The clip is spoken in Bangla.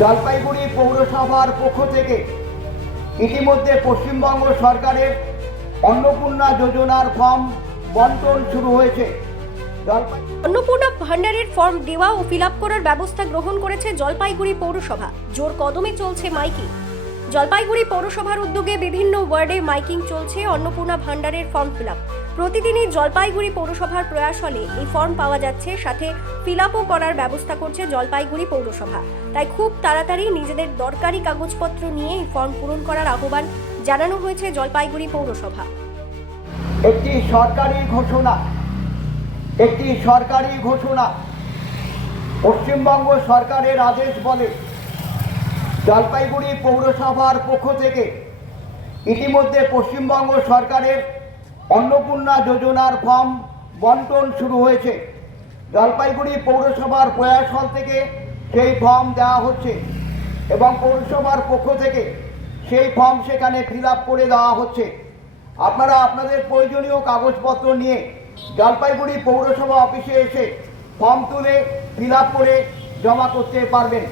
জলপাইগুড়ি পৌরসভার পক্ষ থেকে ইতিমধ্যে পশ্চিমবঙ্গ সরকারের অন্নপূর্ণা যোজনার ফর্ম বন্টন শুরু হয়েছে। অন্নপূর্ণা ভান্ডারের ফর্ম দেওয়া ও ফিল আপ করার ব্যবস্থা গ্রহণ করেছে জলপাইগুড়ি পৌরসভা। জোর কদমে চলছে মাইকিং। জলপাইগুড়ি পৌরসভার উদ্যোগে বিভিন্ন ওয়ার্ডে মাইকিং চলছে অন্নপূর্ণা ভান্ডারের ফর্ম ফিল আপ। প্রতিদিনই জলপাইগুড়ি পৌরসভার প্রয়াস হলে এই ফর্ম পাওয়া যাচ্ছে, সাথে ফিল আপও করার ব্যবস্থা করছে জলপাইগুড়ি পৌরসভা। তাই খুব তাড়াতাড়ি নিজেদের দরকারি কাগজপত্র নিয়ে এই ফর্ম পূরণ করার আহ্বান জানানো হয়েছে জলপাইগুড়ি পৌরসভা। একটি সরকারি ঘোষণা পশ্চিমবঙ্গ সরকারের আদেশ বলে জলপাইগুড়ি পৌরসভার পক্ষ থেকে ইতিমধ্যে পশ্চিমবঙ্গ সরকারের অন্নপূর্ণা যোজনার ফর্ম বন্টন শুরু হয়েছে। জলপাইগুড়ি পৌরসভার প্রয়াস হল থেকে সেই ফর্ম দেওয়া হচ্ছে এবং পৌরসভার পক্ষ থেকে সেই ফর্ম সেখানে ফিল আপ করে দেওয়া হচ্ছে। আপনারা আপনাদের প্রয়োজনীয় কাগজপত্র নিয়ে জলপাইগুড়ি পৌরসভা অফিসে এসে ফর্ম তুলে ফিল আপ করে জমা করতে পারবেন।